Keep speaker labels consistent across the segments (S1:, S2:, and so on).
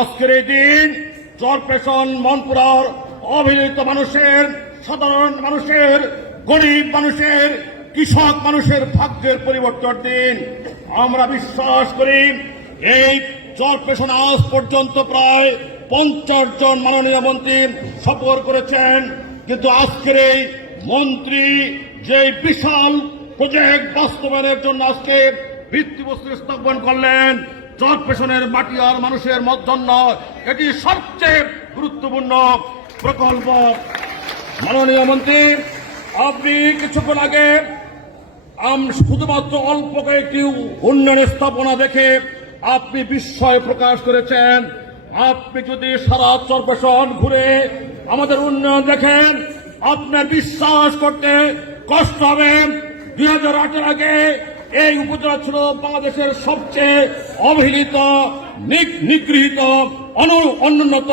S1: আজকের এই দিন চরপেশন মনপুরার অভিনীত মানুষের, সাধারণ মানুষের, গরিব মানুষের, কৃষক মানুষের ভাগ্যের পরিবর্তন দিন। আমরা বিশ্বাস করি, এই চরপেশন আজ পর্যন্ত প্রায় পঞ্চাশ জন মাননীয় মন্ত্রী সফর করেছেন। কিন্তু আজকের এই মন্ত্রী যে বিশাল প্রজেক্ট বাস্তবায়নের জন্য আজকে ভিত্তিবস্তু স্থাপন করলেন চট পেশনের মাটি আর মানুষের জন্য এটি সবচেয়ে গুরুত্বপূর্ণ প্রকল্প। মাননীয় মন্ত্রী, আপনি কিছুক্ষণ আগে শুধুমাত্র অল্প কয়েকটি উন্নয়ন স্থাপনা দেখে আপনি বিস্ময় প্রকাশ করেছেন। আপনি যদি সারা চরপেশন ঘুরে আমাদের উন্নয়ন দেখেন, আপনার বিশ্বাস করতে কষ্ট হবে। দুই হাজার আগে এই উপজেলা ছিল বাংলাদেশের সবচেয়ে অবহেলিত নিগ- নিগৃহীত অনু অনুন্নত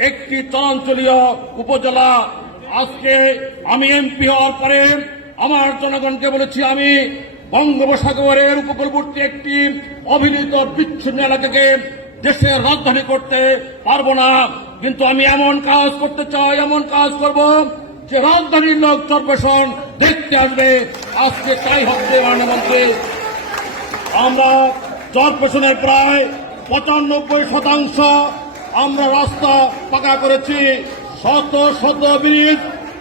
S1: একটি চরাঞ্চলীয় উপজেলা। আজকে আমি এমপি হওয়ার পরে আমার জনগণকে বলেছি, আমি বঙ্গোপসাগরের উপকূলবর্তী একটি অভিনীত বিচ্ছিন্ন এলাকাকে দেশের রাজধানী করতে পারব না। কিন্তু আমি এমন কাজ করতে চাই, এমন কাজ করব যে রাজধানীর লোক চরপেশন দেখতে আসবে। আজকে তাই হচ্ছে মাননীয় আমরা চরপেশনের প্রায় পঁচানব্বই শতাংশ আমরা রাস্তা পাকা করেছি, শত শত ব্রিজ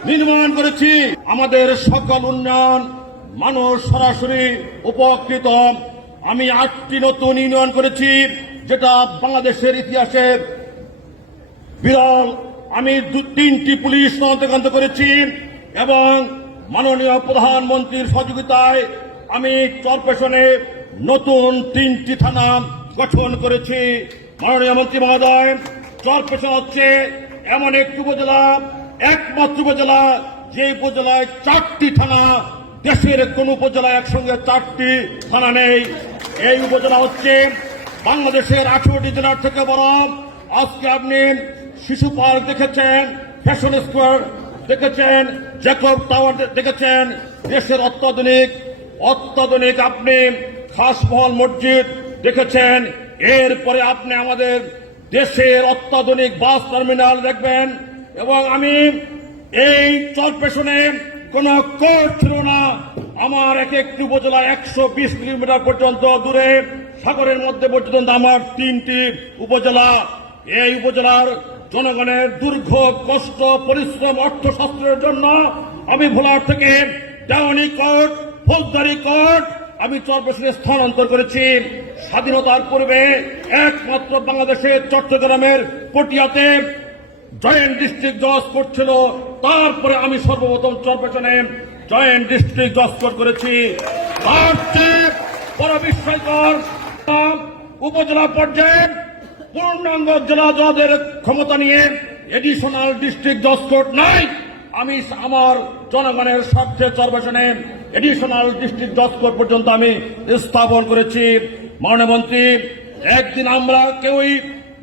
S1: নির্মাণ করেছি। আমাদের সকল উন্নয়ন মানুষ সরাসরি উপকৃত। আমি আটটি নতুন ইউনিয়ন করেছি, যেটা বাংলাদেশের ইতিহাসের বিরল আমি তিনটি পুলিশ তদন্তকান্ত করেছি এবং মাননীয় প্রধানমন্ত্রীর সহযোগিতায় আমি চরপেশনে নতুন তিনটি থানা গঠন করেছি। মাননীয় মন্ত্রী মহোদয় চরপেশন হচ্ছে এমন একটি উপজেলা, একমাত্র উপজেলা, যে উপজেলায় চারটি থানা, দেশের কোন উপজেলায় একসঙ্গে চারটি থানা নেই। এই উপজেলা হচ্ছে বাংলাদেশের আঠারোটি জেলার থেকে বড়। আজকে আপনি শিশু পার্ক দেখেছেন ফ্যাশন স্কোয়ার দেখেছেন জ্যাকব টাওয়ার দেখেছেন, দেশের অত্যাধুনিক অত্যাধুনিক আপনি খাসমহল মসজিদ দেখেছেন। এরপরে আপনি আমাদের দেশের অত্যাধুনিক বাস টার্মিনাল দেখবেন এবং আমি এই চরপেশনে কোন ছিল না। আমার এক একটি উপজেলা একশো বিশ কিলোমিটার পর্যন্ত দূরে, সাগরের মধ্যে পর্যন্ত আমার তিনটি উপজেলা। এই উপজেলার জনগণের দুর্ভোগ কষ্ট, পরিশ্রম, অর্থশাস্ত্রের জন্য আমি ভোলার থেকে দেওয়ানি কোর্ট, ফৌজদারি কোর্ট, আমি চরপেশনে স্থানান্তর করেছি। স্বাধীনতার পূর্বে একমাত্র বাংলাদেশের চট্টগ্রামের পটিয়াতে জয়েন্ট ডিস্ট্রিক্ট জজ করছিল তারপরে আমি সর্বপ্রথম চরপেশনে জয়েন্ট ডিস্ট্রিক্ট জজ কোর্ট করেছি। তার চেয়ে বড় বিস্ময়কর উপজেলা পর্যায়ে পূর্ণাঙ্গ জেলা জজের ক্ষমতা নিয়ে এডিশনাল ডিস্ট্রিক্ট জজ কোর্ট নাই। আমি আমার জনগণের স্বার্থে চরপেশনে এডিশনাল ডিস্ট্রিক্ট জজ কোর্ট পর্যন্ত আমি স্থাপন করেছি। মাননীয় একদিন আমরা কেউই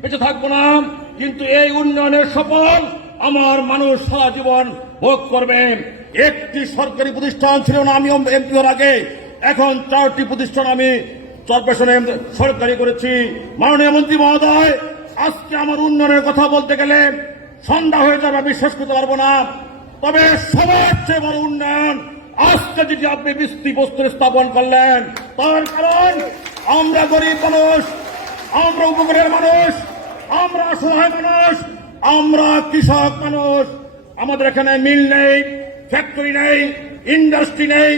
S1: বেঁচে থাকব না, কিন্তু এই উন্নয়নের সফল আমার মানুষ সারা জীবন ভোগ করবে। একটি সরকারি প্রতিষ্ঠান ছিল না, আমি এমপি আগে। এখন চারটি প্রতিষ্ঠান আমি চরপেশনে সরকারি করেছি। মাননীয় মন্ত্রী মহোদয়, আজকে আমার উন্নয়নের কথা বলতে গেলে সন্ধ্যা হয়ে যাবে শেষ করতে পারব না। তবে সবার চেয়ে বড় উন্নয়ন আজকে যদি আপনি বৃষ্টি বস্ত্র স্থাপন করলেন, তার কারণ আমরা গরিব মানুষ, আমরা উপকারের মানুষ, আমরা অসহায় মানুষ, আমরা কৃষক মানুষ। আমাদের এখানে মিল নেই, ফ্যাক্টরি নেই, ইন্ডাস্ট্রি নেই,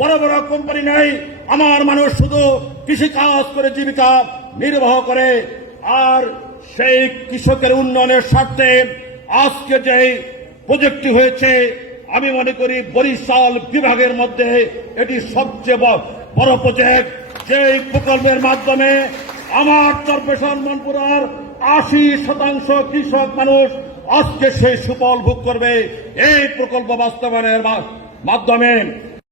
S1: বড় বড় কোম্পানি নেই। আমার মানুষ শুধু কৃষি কাজ করে জীবিকা নির্বাহ করে, আর সেই কৃষকের উন্নয়নের স্বার্থে আজকে যে প্রজেক্টটি হয়েছে, আমি মনে করি বরিশাল বিভাগের মধ্যে এটি সবচেয়ে বড় প্রজেক্ট যেই প্রকল্পের মাধ্যমে আমার চরপেশন মনপুরার আশি শতাংশ কৃষক মানুষ আজকে সেই সুফল ভোগ করবে। এই প্রকল্প বাস্তবায়নের মাধ্যমে